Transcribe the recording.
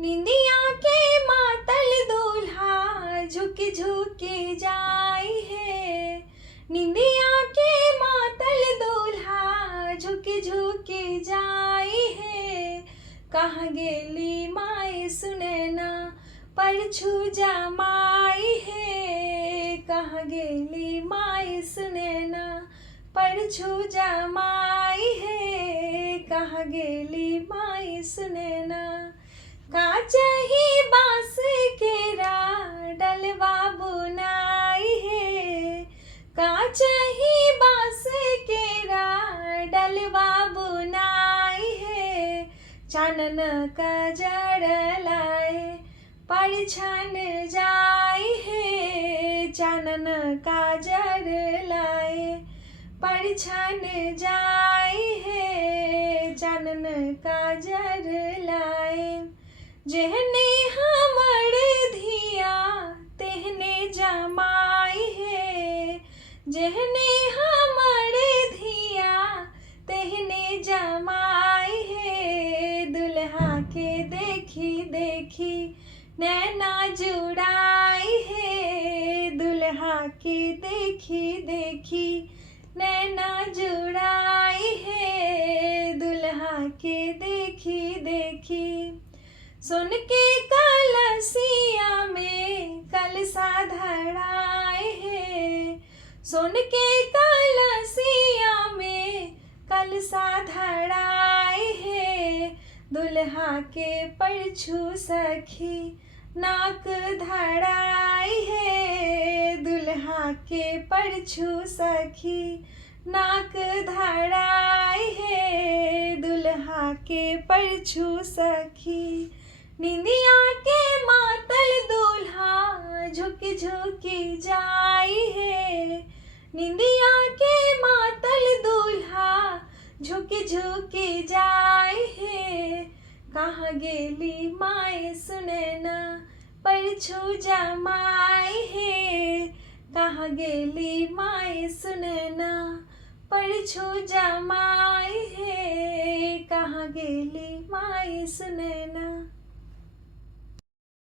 निंदिया के मातल दूल्हा झुक झुक जाई है। निंदिया के मातल दूल्हा झुक झुक जाई है। कहाँ गेली माई सुनैना परछू जमाई है। कहाँ गेली माई सुनैना परछू जमाई है। कहाँ गेली माई सुनैना। काचही बांस केरा डलवा बुनाई है। काचही बांस केरा डलवा बुनाई है। चानन कजर लाए परछन जाई है। चानन काजर लाए परछन जाई है। चानन काजर लाए। जेहने हमर धिया तेहने जमाई है। जेहने हमर धिया तेहने जमाई है। दुल्हा के देखी देखी नैना जुड़ाई है। दुल्हा के देखी देखी नैना जुड़ाई है। दुल्हा के देखी देखी। सुन के कलसिया में कलसा धराए है। सुन के कलसिया में कलसा धराए है। दुल्हा के परछू सखी नाक धराई है। दुल्हा के परछू सखी नाक धराई है। दुल्हा के परछू सखी। निंदिया के मातल दूल्हा झुक झुक जाई है। निंदिया के मातल दूल्हा झुक झुक जाई है। कहाँ गेली माई सुनैना परछू जमाई है। कहाँ गेली माई सुनैना परछू जमाई है। कहाँ गेली माई सुनैना।